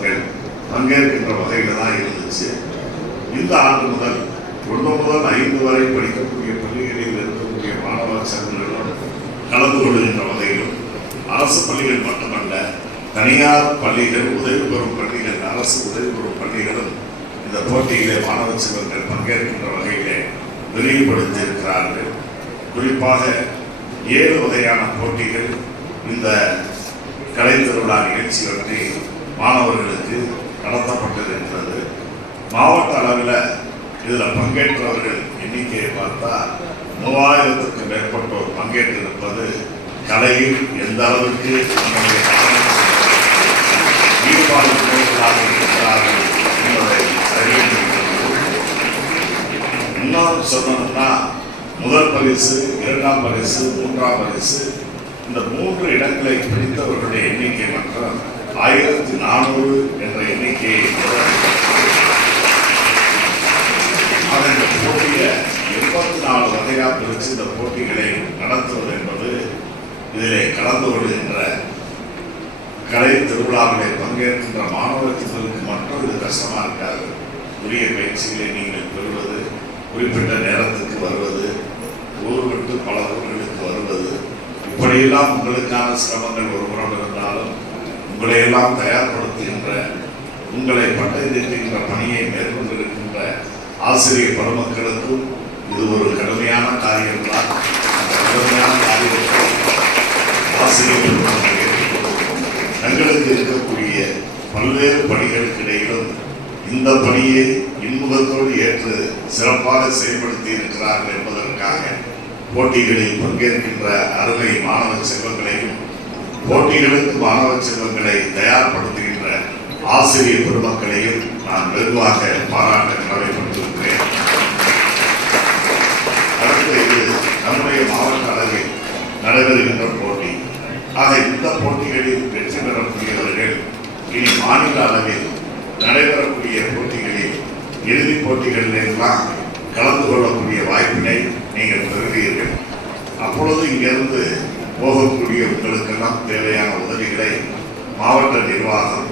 செல்வங்கள் பங்கேற்கின்ற வகையில் தான் இருந்துச்சு. இந்த ஆண்டு முதல் 1 முதல் 5 வரை படிக்கக்கூடிய பள்ளிகளில் இருக்கக்கூடிய மாணவ செல்வங்களும் கலந்து கொள்கின்ற வகையிலும், அரசு பள்ளிகள் மட்டுமல்ல, தனியார் பள்ளிகள், உதவி பெறும் பள்ளிகள், அரசு உதவி பெறும் பள்ளிகளும் இந்த போட்டியிலே மாணவ செல்வங்கள் பங்கேற்கின்ற வகையிலே விரிவுபடுத்தியிருக்கிறார்கள். குறிப்பாக 7 வகையான போட்டிகள் இந்த கலை திருவிழா நிகழ்ச்சி பற்றி மாணவர்களுக்கு நடத்தப்பட்டிருக்கிறது. மாவட்ட அளவில் இதில் பங்கேற்றவர்கள் எண்ணிக்கையை பார்த்தா 3000க்கும் மேற்பட்டோர் பங்கேற்றிருப்பது கலையில் எந்த அளவுக்கு ஈடுபாடு இருக்கிறார்கள் என்பதை அறிவித்திருக்கிறது. இன்னும் சொல்லணும்னா முதல் பரிசு, 2ஆம் பரிசு, 3ஆம் பரிசு, இந்த 3 இடங்களை பிடித்தவர்களுடைய எண்ணிக்கை மற்றும் 1400 என்ற எண்ணிக்கையை இந்த போட்டியை 84 வகையாக பிரித்து இந்த போட்டிகளை நடத்துவது என்பது இதிலே கலந்து கொள்கின்ற கலை திருவிழாவிலே பங்கேற்கின்ற மாணவர்களுக்கு மட்டும் இது கஷ்டமாக இருக்காது. உரிய பயிற்சிகளை நீங்கள் பெறுவது, குறிப்பிட்ட நேரத்துக்கு வருவது, ஊர் விட்டு பல ஊர்களுக்கு வருவது, இப்படியெல்லாம் உங்களுக்கான சிரமங்கள் ஒருபுறம் இருந்தாலும் உங்களையெல்லாம் தயார்படுத்துகின்ற, உங்களை பட்டை தீட்டுகின்ற பணியை மேற்கொண்டிருக்கின்ற ஆசிரியர் பெருமக்களுக்கும் இது ஒரு கடுமையான காரியம்தான். அந்த கடுமையான காரியத்தை ஆசிரியர் பெருமக்கள் தங்களுக்கு இருக்கக்கூடிய பல்வேறு பணிகளுக்கு இடையிலும் இந்த பணியை இன்முகத்தோடு ஏற்று சிறப்பாக செயல்படுத்தி இருக்கிறார்கள் என்பதற்காக போட்டிகளில் பங்கேற்கின்ற அருமை மாணவ செல்வங்களையும், போட்டிகளுக்கு மாணவ செல்வங்களை தயார்படுத்துகின்ற ஆசிரியர் பெருமக்களையும் நான் வெகுவாக பாராட்ட கடமைப்பட்டிருக்கிறேன். அடுத்த இது நம்முடைய மாவட்ட அளவில் நடைபெறுகின்ற போட்டி. ஆக இந்த போட்டிகளில் வெற்றி பெறக்கூடியவர்கள் இனி மாநில அளவில் நடைபெறக்கூடிய போட்டிகளில், இறுதிப் போட்டிகளிலெல்லாம் கலந்து கொள்ளக்கூடிய வாய்ப்பினை நீங்கள் பெறுவீர்கள். அப்பொழுது இங்கிருந்து போகக்கூடிய உங்களுக்கெல்லாம் தேவையான உதவிகளை மாவட்ட நிர்வாகம்,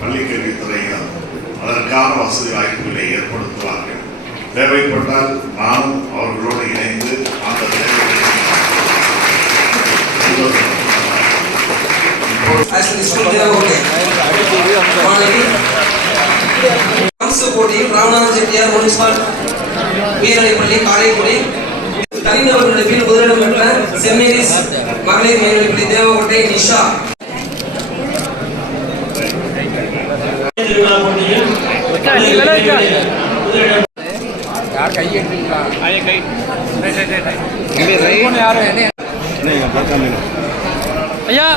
பள்ளிக்கல்வித்துறையினர் அதற்கான வசதி வாய்ப்புகளை ஏற்படுத்துவார்கள். தேவைப்பட்டால் நானும் அவர்களோடு இணைந்து அந்த போட்டியில் ராமநாதன் செட்டியார் முனிசிபல் உயர்நிலைப்பள்ளி காரைக்குடி தனிநபர் நிலைப்பில் முதலிடம் பெற்ற செம்மேரிஸ் மகளிர் மேல்நிலைப்பள்ளி தேவகோட்டை நிஷா ஐயா